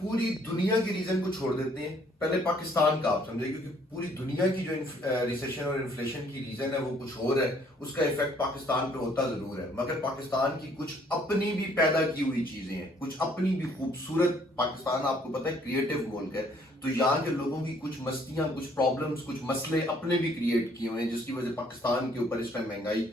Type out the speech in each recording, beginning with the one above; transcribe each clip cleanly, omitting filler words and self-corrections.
पूरी दुनिया के रीजन को छोड़ देते हैं, पहले पाकिस्तान का आप समझे, क्योंकि पूरी दुनिया की जो रिसेशन और इन्फ्लेशन की रीजन है वो कुछ और है, उसका इफेक्ट पाकिस्तान पे होता जरूर है, मगर पाकिस्तान की कुछ अपनी भी पैदा की हुई चीजें हैं, कुछ अपनी भी खूबसूरत। पाकिस्तान आपको पता है क्रिएटिव मुल्क है, तो यहाँ के लोगों की कुछ मस्तियां, कुछ प्रॉब्लम्स, कुछ मसले अपने भी क्रिएट किए हुए हैं, जिसकी वजह पाकिस्तान के ऊपर इस टाइम महंगाई।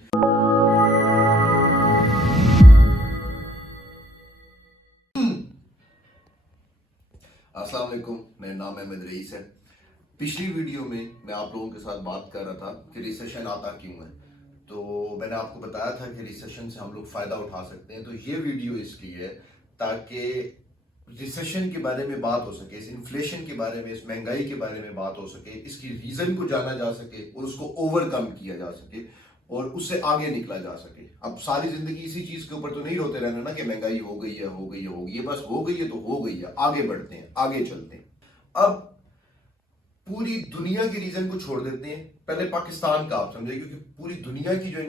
अस्सलाम वालेकुम, मेरा नाम अहमद रईस है। पिछली वीडियो में मैं आप लोगों के साथ बात कर रहा था कि रिसेशन आता क्यों है, तो मैंने आपको बताया था कि रिसेशन से हम लोग फ़ायदा उठा सकते हैं। तो ये वीडियो इसलिए है ताकि रिसेशन के बारे में बात हो सके, इस इन्फ्लेशन के बारे में, इस महंगाई के बारे में बात हो सके, इसकी रीज़न को जाना जा सके और उसको ओवरकम किया जा सके और उससे आगे निकला जा सके। अब सारी जिंदगी इसी चीज के ऊपर तो नहीं रोते रहना ना कि महंगाई हो गई है, हो गई है, हो गई है, बस हो गई है तो हो गई है, आगे बढ़ते हैं, आगे चलते हैं। अब पूरी दुनिया के रीजन को छोड़ देते हैं, पहले पाकिस्तान का आप समझे, क्योंकि पूरी दुनिया की जो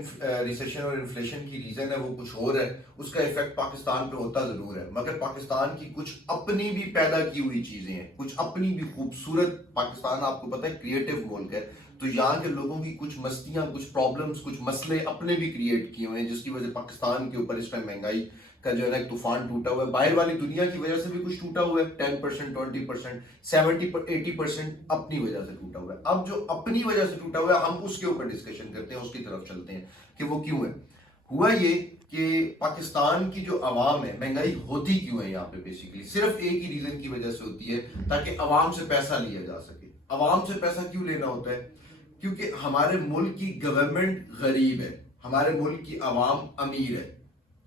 रिसेशन और इन्फ्लेशन की रीजन है वो कुछ और है, उसका इफेक्ट पाकिस्तान पे होता जरूर है, मगर पाकिस्तान की कुछ अपनी भी पैदा की हुई चीजें हैं, कुछ अपनी भी खूबसूरत। पाकिस्तान आपको पता है क्रिएटिव मुल्क है, तो यहाँ के लोगों की कुछ मस्तियां, कुछ प्रॉब्लम्स, कुछ मसले अपने भी क्रिएट किए हुए हैं, जिसकी वजह पाकिस्तान के ऊपर इस टाइम महंगाई का जो है ना एक तूफान टूटा हुआ है। बाहर वाली दुनिया की वजह से भी कुछ टूटा हुआ है, 10%, 20%, 70-80% अपनी वजह से टूटा हुआ है। अब जो अपनी वजह से टूटा हुआ है, हम उसके ऊपर डिस्कशन करते हैं, उसकी तरफ चलते हैं कि वो क्यों है। हुआ ये कि पाकिस्तान की जो आवाम है, महंगाई होती क्यों है यहाँ पे, बेसिकली सिर्फ एक ही रीजन की वजह से होती है, ताकि आवाम से पैसा लिया जा सके। आवाम से पैसा क्यों लेना होता है? क्योंकि हमारे मुल्क की गवर्नमेंट गरीब है, हमारे मुल्क की आवाम अमीर है।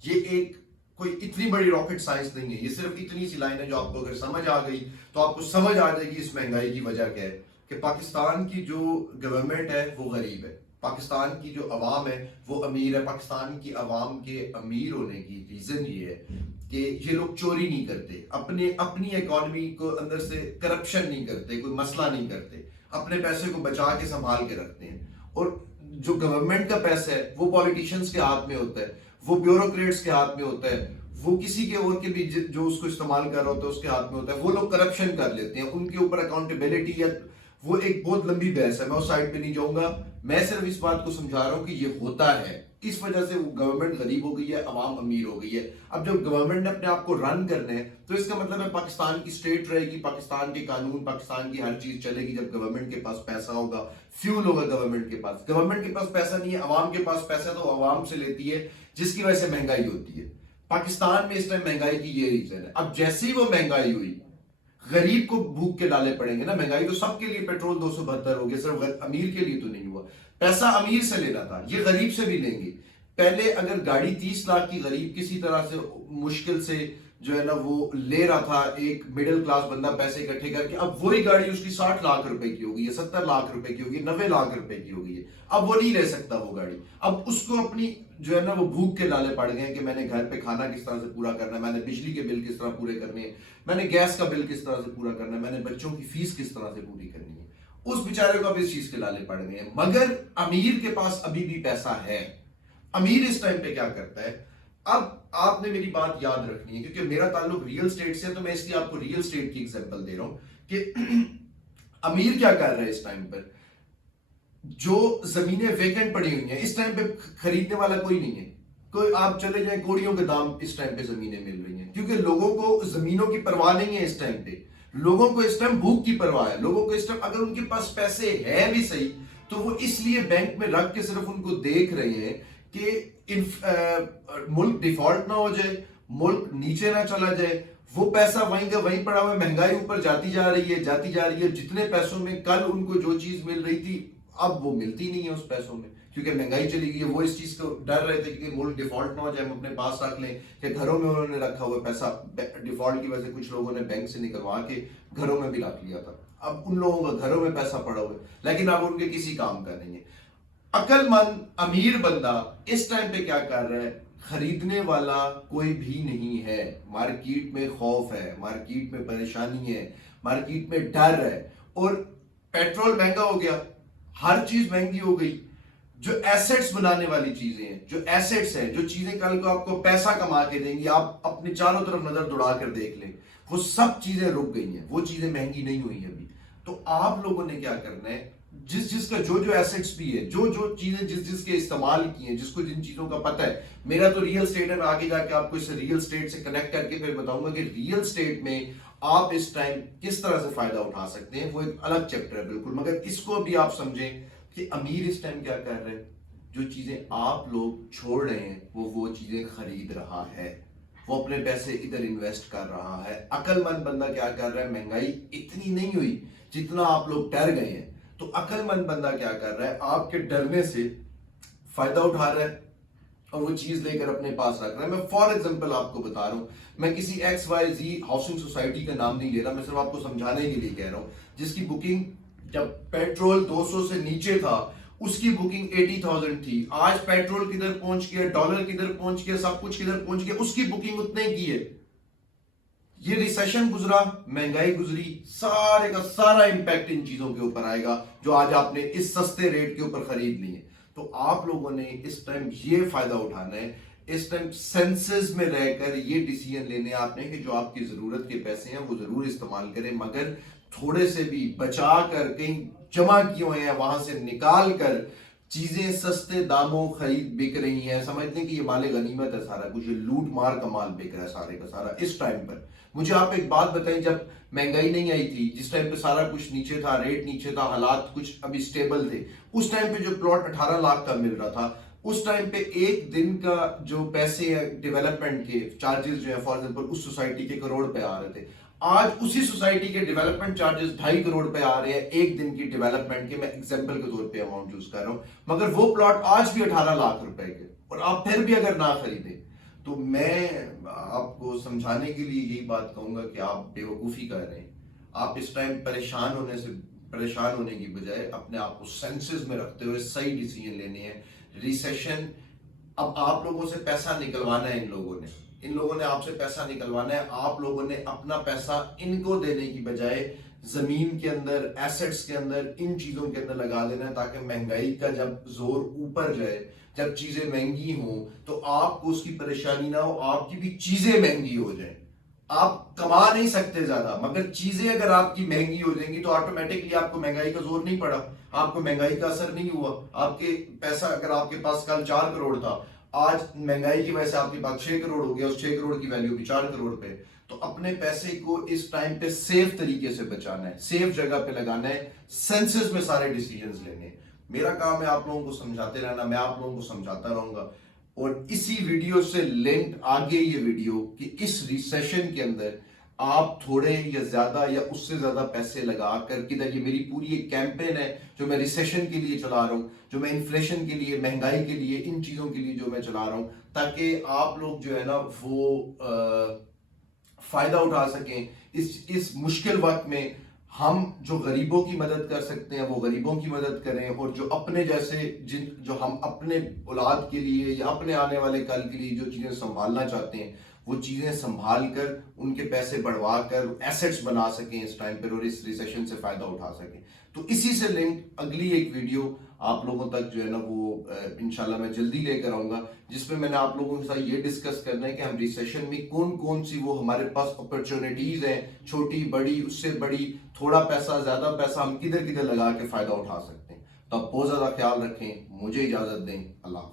ये एक कोई इतनी बड़ी रॉकेट साइंस नहीं है, ये सिर्फ इतनी सी लाइन है जो आपको अगर समझ आ गई तो आपको समझ आ जाएगी इस महंगाई की वजह क्या है। कि पाकिस्तान की जो गवर्नमेंट है वो गरीब है, पाकिस्तान की जो अवाम है वो अमीर है। पाकिस्तान की अवाम के अमीर होने की रीजन ये है कि ये लोग चोरी नहीं करते, अपनी इकोनॉमी को अंदर से करप्शन नहीं करते, कोई मसला नहीं करते, अपने पैसे को बचा के संभाल के रखते हैं। और जो गवर्नमेंट का पैसा है वो पॉलिटिशियंस के हाथ में होता है, वो ब्यूरोक्रेट्स के हाथ में होता है, वो किसी के और के भी जो उसको इस्तेमाल कर रहा होता है उसके हाथ में होता है। वो लोग करप्शन कर लेते हैं, उनके ऊपर अकाउंटेबिलिटी है। वो एक बहुत लंबी बहस है, मैं उस साइड पे नहीं जाऊंगा। मैं सिर्फ इस बात को समझा रहा हूं कि ये होता है, इस वजह से वो गवर्नमेंट गरीब हो गई है, अवाम अमीर हो गई है। अब जब गवर्नमेंट ने अपने आप को रन करना है तो इसका मतलब है पाकिस्तान की स्टेट रहेगी, पाकिस्तान के कानून, पाकिस्तान की हर चीज चलेगी जब गवर्नमेंट के पास पैसा होगा, फ्यूल होगा गवर्नमेंट के पास। गवर्नमेंट के पास पैसा नहीं है, अवाम के पास पैसा, तो अवाम से लेती है, जिसकी वजह से महंगाई होती है। पाकिस्तान में इस टाइम महंगाई की ये रीजन है। अब जैसे ही वो महंगाई हुई, गरीब को भूख के लाले पड़ेंगे ना। महंगाई तो सबके लिए, पेट्रोल 272 हो गया, सिर्फ अमीर के लिए तो नहीं हुआ। पैसा अमीर से लेना था, ये गरीब से भी लेंगे। पहले अगर गाड़ी 30 लाख की गरीब किसी तरह से मुश्किल से जो है ना वो ले रहा था, एक मिडिल क्लास बंदा पैसे इकट्ठे करके, अब वही गाड़ी उसकी 60 लाख रुपए की होगी, 70 लाख रुपए की होगी, 90 लाख रुपए की होगी है। अब वो नहीं ले सकता वो गाड़ी। अब उसको अपनी जो है ना वो भूख के लाले पड़ गए कि मैंने घर पे खाना किस तरह से पूरा करना है, मैंने बिजली के बिल किस तरह पूरे करने हैं, मैंने गैस का बिल किस तरह से पूरा करना है, मैंने बच्चों की फीस किस तरह से पूरी करनी है। उस बेचारे को अब इस चीज के लाले पड़ गए हैं। मगर अमीर के पास अभी भी पैसा है। अमीर इस टाइम पे क्या करता है? अब आपने मेरी बात याद रखनी है, क्योंकि मेरा ताल्लुक रियल स्टेट से है, तो मैं इसलिए आपको रियल स्टेट की एग्जांपल दे रहा हूं कि अमीर क्या कर रहा है इस टाइम पर। जो जमीनें वेकेंट पड़ी हुई हैं इस टाइम पे, खरीदने वाला कोई नहीं है। कोई आप चले जाए, कोड़ियों के दाम इस टाइम पे जमीनें मिल रही हैं, क्योंकि लोगों को जमीनों की परवाह नहीं है इस टाइम पे। लोगों को इस टाइम भूख की परवाह है। लोगों को इस टाइम अगर उनके पास पैसे है भी सही, तो वो इसलिए बैंक में रख के सिर्फ उनको देख रहे हैं कि मुल्क डिफॉल्ट ना हो जाए, मुल्क नीचे ना चला जाए। वो पैसा वहीं का वहीं पड़ा हुआ है, महंगाई ऊपर जाती जा रही है, जाती जा रही है। जितने पैसों में कल उनको जो चीज मिल रही थी, अब वो मिलती नहीं है उस पैसों में, क्योंकि महंगाई चली गई है। वो इस चीज को डर रहे थे कि मुल्क डिफॉल्ट ना हो जाए, हम अपने पास रख लें, कि घरों में उन्होंने रखा हुआ पैसा डिफॉल्ट की वजह से कुछ लोगों ने बैंक से निकलवा के घरों में भी रख लिया था। अब उन लोगों का घरों में पैसा पड़ा हुआ है, लेकिन अब उनके किसी काम का नहीं है। अक्लमंद अमीर बंदा इस टाइम पे क्या कर रहा है? खरीदने वाला कोई भी नहीं है। मार्केट में खौफ है, मार्केट में परेशानी है, मार्केट में डर है, और पेट्रोल महंगा हो गया, हर चीज महंगी हो गई। जो एसेट्स बनाने वाली चीजें हैं, जो एसेट्स हैं, जो चीजें कल को आपको पैसा कमा के देंगी, आप अपने चारों तरफ नजर दौड़ा कर देख लें, वो सब चीजें रुक गई हैं, वो चीजें महंगी नहीं हुई हैं अभी। तो आप लोगों ने क्या करना है, जिस जिसका जो एसेट्स भी है, जो चीजें जिसके इस्तेमाल की हैं, जिसको जिन चीजों का पता है, मेरा तो रियल स्टेट है, मैं आगे जाके आपको इस रियल स्टेट से कनेक्ट करके फिर बताऊंगा कि रियल स्टेट में आप इस टाइम किस तरह से फायदा उठा सकते हैं, वो एक अलग चैप्टर है बिल्कुल। मगर इसको भी आप समझें कि अमीर इस टाइम क्या कर रहे हैं, जो चीजें आप लोग छोड़ रहे हैं वो चीजें खरीद रहा है, वो अपने पैसे इधर इन्वेस्ट कर रहा है। अक्लमंद बंदा क्या कर रहा है, महंगाई इतनी नहीं हुई जितना आप लोग डर गए हैं, तो अक्लमंद बंदा क्या कर रहा है, आपके डरने से फायदा उठा रहा है और वो चीज लेकर अपने पास रख रहा है। मैं फॉर एग्जांपल आपको बता रहा हूं, मैं किसी XYZ हाउसिंग सोसाइटी का नाम नहीं ले रहा, मैं सिर्फ आपको समझाने के लिए कह रहा हूं, जिसकी बुकिंग जब पेट्रोल 200 से नीचे था उसकी बुकिंग 80,000 थी। आज पेट्रोल किधर पहुंच गया, डॉलर किधर पहुंच गया, सब कुछ किधर पहुंच गया, उसकी बुकिंग उतने की है। ये रिसेशन गुजरा, महंगाई गुजरी, सारे का सारा इंपैक्ट इन चीजों के ऊपर आएगा जो आज आपने इस सस्ते रेट के ऊपर खरीद ली है। तो आप लोगों ने इस टाइम ये फायदा उठाना है, इस टाइम सेंसेस में रहकर ये डिसीजन लेने आपने कि जो आपकी जरूरत के पैसे हैं वो जरूर इस्तेमाल करें, मगर थोड़े से भी बचा कर, कहीं जमा किए हुए हैं वहां से निकाल कर चीजें सस्ते दामों खरीद बिक रही हैं, समझते हैं कि ये माले गनीमत है, सारा कुछ ये लूट मार का माल बिक रहा है सारे का सारा इस टाइम पर। मुझे आप एक बात बताएं, जब महंगाई नहीं आई थी, जिस टाइम पे सारा कुछ नीचे था, रेट नीचे था, हालात कुछ अभी स्टेबल थे, उस टाइम पे जो प्लॉट 18 लाख का मिल रहा था, उस टाइम पे एक दिन का जो पैसे डेवलपमेंट के चार्जेस जो है फॉर एग्जांपल उस सोसाइटी के करोड़ पे आ रहे थे, आज उसी सोसाइटी के डेवलपमेंट चार्जेस 2.5 करोड़ पे आ रहे हैं एक दिन की डेवलपमेंट के। मैं एग्जांपल के तौर पे अमाउंट यूज कर रहा हूं, मगर वो प्लॉट आज भी 18 लाख रुपए के, और आप फिर भी अगर ना खरीदे तो मैं आपको समझाने के लिए यही बात कहूंगा कि आप बेवकूफी कर रहे हैं। आप इस टाइम परेशान होने की बजाय अपने आप को सेंसेस में रखते हुए सही डिसीजन लेने हैं। रिसेशन, अब आप लोगों से पैसा निकलवाना है, इन लोगों ने आपसे पैसा निकलवाना है। आप लोगों ने अपना पैसा इनको देने की बजाय जमीन के अंदर, एसेट्स के अंदर, इन चीजों के अंदर लगा देना है, ताकि महंगाई का जब जोर ऊपर जाए, जब चीजें महंगी हो तो आपको उसकी परेशानी ना हो, आपकी भी चीजें महंगी हो जाए। आप कमा नहीं सकते ज्यादा, मगर चीजें अगर आपकी महंगी हो जाएंगी तो ऑटोमेटिकली आपको महंगाई का जोर नहीं पड़ा, आपको महंगाई का असर नहीं हुआ। आपके पैसा अगर आपके पास कल 4 करोड़ था, आज महंगाई की वजह से आपके पास 6 करोड़ हो गया, उस 6 करोड़ की वैल्यू भी 4 करोड़ पे। तो अपने पैसे को इस टाइम पे सेफ तरीके से बचाना है, सेफ जगह पे लगाना है, सेंसेस में सारे डिसीजंस लेने हैं। मेरा काम है आप लोगों को समझाते रहना, मैं आप लोगों को समझाता रहूंगा। और इसी वीडियो से लिंक आगे ये वीडियो कि इस रिसेशन के अंदर आप थोड़े या ज्यादा या उससे ज्यादा पैसे लगा कर किधर, ये मेरी पूरी एक कैंपेन है जो मैं रिसेशन के लिए चला रहा हूं, जो मैं इन्फ्लेशन के लिए, महंगाई के लिए, इन चीजों के लिए जो मैं चला रहा हूं, ताकि आप लोग जो है ना वो फायदा उठा सकें इस मुश्किल वक्त में। हम जो गरीबों की मदद कर सकते हैं वो गरीबों की मदद करें, और जो अपने जैसे जो हम अपने औलाद के लिए या अपने आने वाले कल के लिए जो चीजें संभालना चाहते हैं वो चीजें संभाल कर उनके पैसे बढ़वा कर एसेट्स बना सकें इस टाइम पर, और इस रिसेशन से फायदा उठा सकें। तो इसी से लिंक अगली एक वीडियो आप लोगों तक जो है ना वो इंशाल्लाह मैं जल्दी लेकर आऊंगा, जिसमें मैंने आप लोगों के साथ ये डिस्कस करना है कि हम रिसेशन में कौन कौन सी वो हमारे पास अपॉर्चुनिटीज हैं, छोटी बड़ी, उससे बड़ी, थोड़ा पैसा ज्यादा पैसा, हम किधर किधर लगा के फायदा उठा सकते हैं। तो आप बहुत ज्यादा ख्याल रखें, मुझे इजाजत दें, अल्लाह।